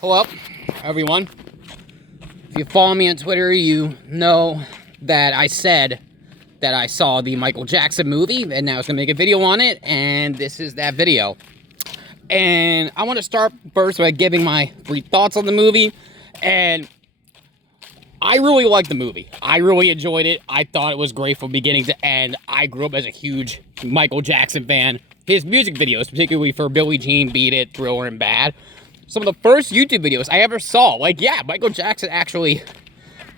Hello, everyone. If you follow me on Twitter, you know that I said that I saw the Michael Jackson movie, and I was going to make a video on it, and this is that video. And I want to start first by giving my brief thoughts on the movie, and I really liked the movie. I really enjoyed it. I thought it was great from beginning to end. I grew up as a huge Michael Jackson fan. His music videos, particularly for Billie Jean, Beat It, Thriller, and Bad, some of the first YouTube videos I ever saw. Like, yeah, Michael Jackson actually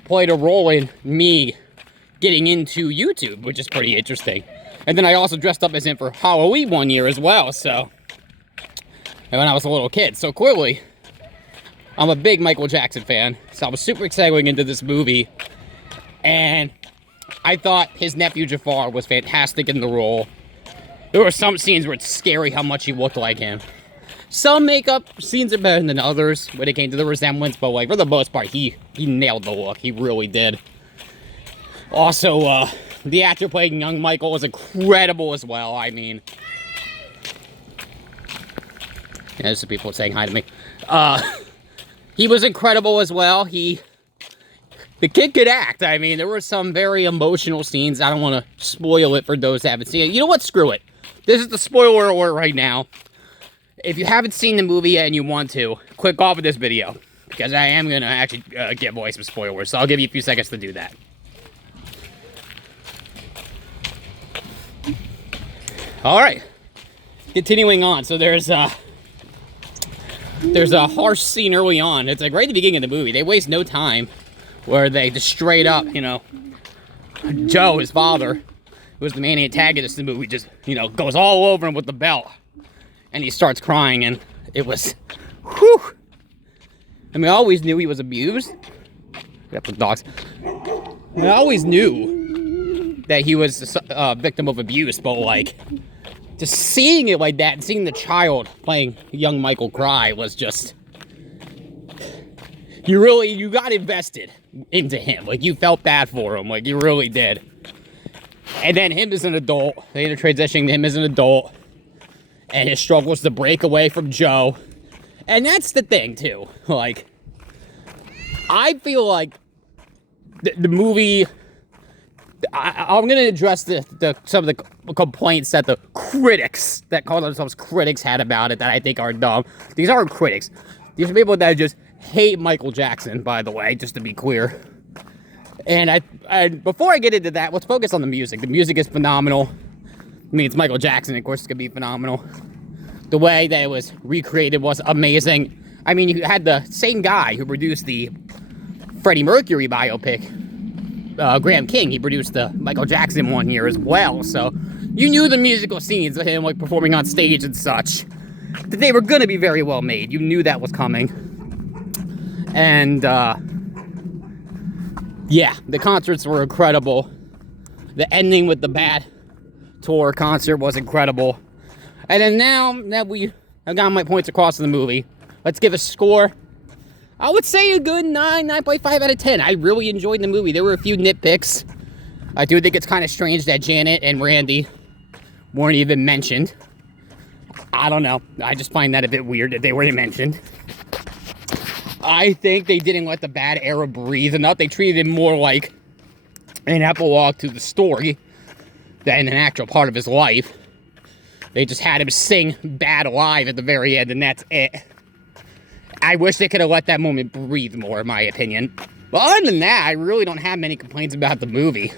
played a role in me getting into YouTube, which is pretty interesting. And then I also dressed up as him for Halloween one year as well, so, and when I was a little kid. So clearly, I'm a big Michael Jackson fan, so I was super excited going into this movie. And I thought his nephew Jafar was fantastic in the role. There were some scenes where it's scary how much he looked like him. Some makeup scenes are better than others when it came to the resemblance, but like for the most part, he nailed the look. He really did. Also, the actor playing young Michael was incredible as well. I mean, yeah, there's some people saying hi to me. He was incredible as well. The kid could act. I mean, there were some very emotional scenes. I don't want to spoil it for those that haven't seen it. You know what? Screw it. This is the spoiler alert right now. If you haven't seen the movie and you want to, click off of this video, because I am going to actually give away some spoilers, so I'll give you a few seconds to do that. Alright, continuing on, so there's a harsh scene early on. It's like right at the beginning of the movie. They waste no time where they just straight up, Joe, his father, who was the main antagonist in the movie, just, goes all over him with the belt. And he starts crying, and it was, whew. I mean, I always knew he was abused. Got the dogs. I always knew that he was a victim of abuse, but, like, just seeing it like that and seeing the child playing young Michael cry was just, you got invested into him. Like, you felt bad for him. Like, you really did. And then him as an adult, they ended up transitioning to him as an adult. And his struggles to break away from Joe. And that's the thing, too. Like, I feel like the movie... I'm going to address some of the complaints that the critics, that call themselves critics, had about it that I think are dumb. These aren't critics. These are people that just hate Michael Jackson, by the way, just to be clear. And before I get into that, let's focus on the music. The music is phenomenal. I mean, it's Michael Jackson, of course, it's going to be phenomenal. The way that it was recreated was amazing. I mean, you had the same guy who produced the Freddie Mercury biopic, Graham King. He produced the Michael Jackson one here as well. So you knew the musical scenes of him, like, performing on stage and such, that they were going to be very well made. You knew that was coming. And, yeah, the concerts were incredible. The ending with the Bad Tour concert was incredible. And then now that we have got my points across in the movie, let's give a score. I would say a good 9.5 out of 10. I really enjoyed the movie. There were a few nitpicks. I do think it's kind of strange that Janet and Randy weren't even mentioned. I don't know. I just find that a bit weird that they weren't mentioned. I think they didn't let the bad era breathe enough. They treated him more like an epilogue to the story than an actual part of his life. They just had him sing Bad Alive at the very end, and that's it. I wish they could have let that moment breathe more, in my opinion. But other than that, I really don't have many complaints about the movie.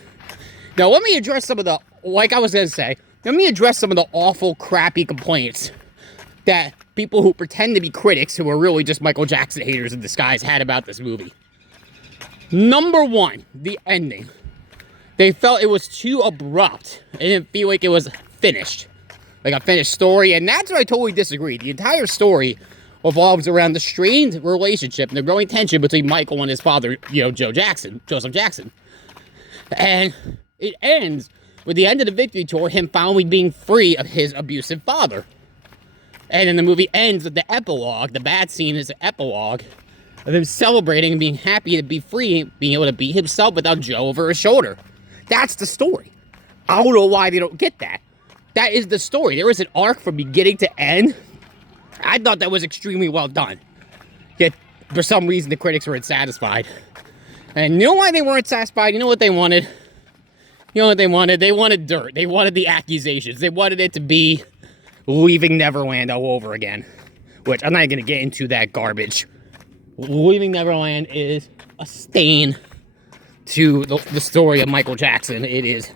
Now, let me address some of the, like I was going to say, let me address some of the awful, crappy complaints that people who pretend to be critics, who are really just Michael Jackson haters in disguise, had about this movie. Number one, the ending. They felt it was too abrupt. They didn't feel like it was finished. Like a finished story. And that's where I totally disagree. The entire story revolves around the strained relationship and the growing tension between Michael and his father, Joseph Jackson. And it ends with the end of the victory tour, him finally being free of his abusive father. And then the movie ends with the epilogue. The bad scene is an epilogue of him celebrating and being happy to be free, being able to be himself without Joe over his shoulder. That's the story. I don't know why they don't get that. That is the story. There is an arc from beginning to end. I thought that was extremely well done. Yet for some reason, the critics were unsatisfied. And you know why they weren't satisfied? You know what they wanted? You know what they wanted? They wanted dirt. They wanted the accusations. They wanted it to be Leaving Neverland all over again. Which, I'm not going to get into that garbage. Leaving Neverland is a stain to the story of Michael Jackson. It is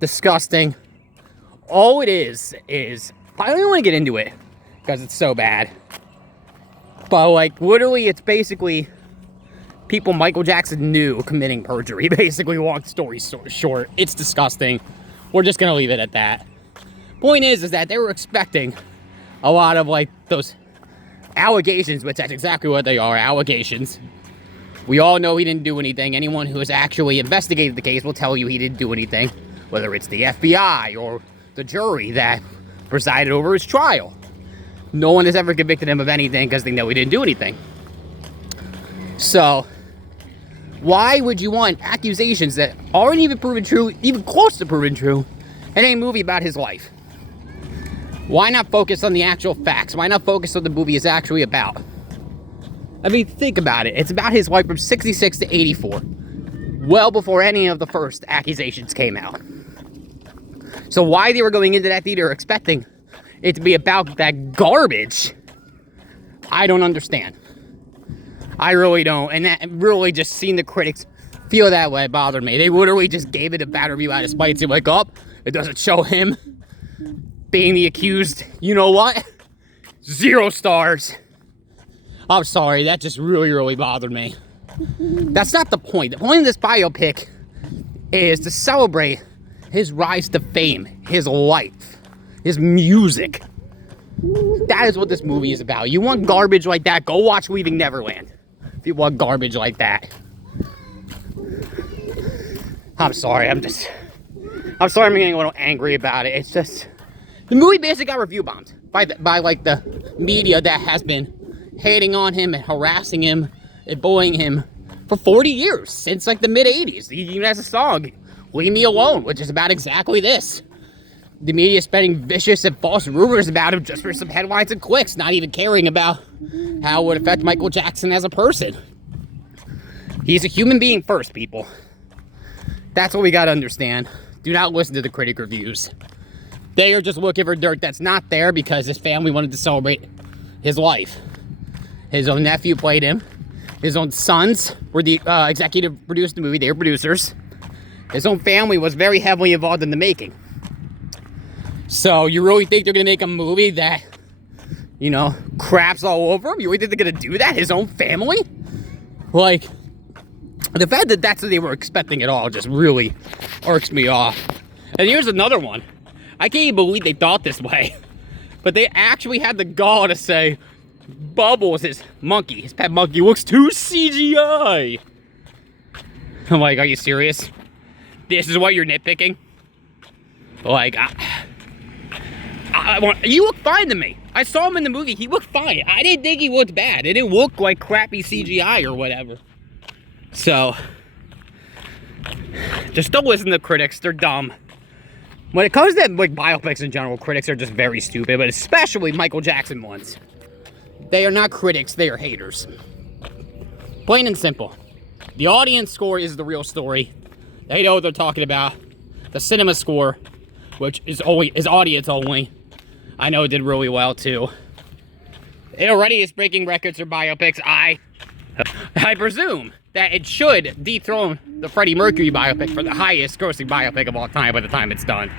disgusting. All it is, I don't even want to get into it, because it's so bad. But, like, literally, it's basically people Michael Jackson knew committing perjury. Basically, long story short, it's disgusting. We're just gonna leave it at that. Point is that they were expecting a lot of, like, those allegations, which that's exactly what they are, allegations. We all know he didn't do anything. Anyone who has actually investigated the case will tell you he didn't do anything, whether it's the FBI or the jury that presided over his trial. No one has ever convicted him of anything because they know he didn't do anything. So, why would you want accusations that aren't even proven true, even close to proven true, in a movie about his life? Why not focus on the actual facts? Why not focus on what the movie is actually about? I mean, think about it. It's about his life from 66 to 84. Well before any of the first accusations came out. So why they were going into that theater expecting it to be about that garbage, I don't understand. I really don't. And that really, just seeing the critics feel that way bothered me. They literally just gave it a bad review out of spite. So like, oh, it doesn't show him being the accused. You know what? 0 stars. I'm sorry, that just really bothered me. That's not the point. The point of this biopic is to celebrate his rise to fame, his life, his music. That is what this movie is about. You want garbage like that, go watch Leaving Neverland. If you want garbage like that. I'm sorry, I'm getting a little angry about it. It's just, the movie basically got review bombed by like the media that has been hating on him and harassing him and bullying him for 40 years, since like the mid-80s. He even has a song, Leave Me Alone, which is about exactly this. The media spreading vicious and false rumors about him just for some headlines and clicks, not even caring about how it would affect Michael Jackson as a person. He's a human being first, people. That's what we gotta understand. Do not listen to the critic reviews. They are just looking for dirt that's not there because his family wanted to celebrate his life. His own nephew played him. His own sons were the executive produced the movie. They were producers. His own family was very heavily involved in the making. So you really think they're going to make a movie that, you know, craps all over him? You really think they're going to do that? His own family? Like, the fact that that's what they were expecting at all just really irks me off. And here's another one. I can't even believe they thought this way. But they actually had the gall to say, Bubbles, his monkey, his pet monkey, looks too CGI. I'm like, are you serious? This is what you're nitpicking? Like, you look fine to me. I saw him in the movie. He looked fine. I didn't think he looked bad. It didn't look like crappy CGI or whatever. So, just don't listen to critics. They're dumb. When it comes to like biopics in general, critics are just very stupid, but especially Michael Jackson ones. They are not critics, they are haters. Plain and simple. The audience score is the real story. They know what they're talking about. The cinema score, which is audience only, I know it did really well too. It already is breaking records for biopics. I presume that it should dethrone the Freddie Mercury biopic for the highest grossing biopic of all time by the time it's done.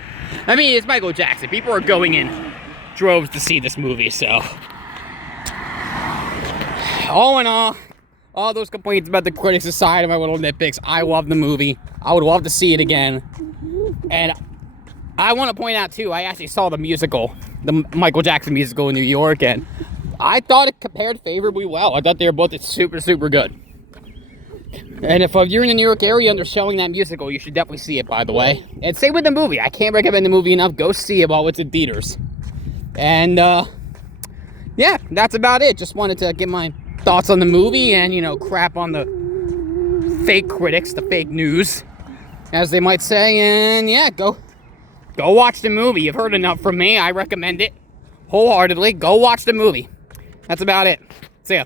I mean, it's Michael Jackson. People are going in droves to see this movie, so. All in all those complaints about the critics aside of my little nitpicks, I love the movie. I would love to see it again. And I want to point out, too, I actually saw the musical, the Michael Jackson musical in New York, and I thought it compared favorably well. I thought they were both super good. And if you're in the New York area and they're showing that musical, you should definitely see it, by the way. And same with the movie. I can't recommend the movie enough. Go see it while it's in theaters. And, yeah, that's about it. Just wanted to get my thoughts on the movie and, you know, crap on the fake critics, the fake news, as they might say. And, yeah, go watch the movie. You've heard enough from me. I recommend it wholeheartedly. Go watch the movie. That's about it. See ya.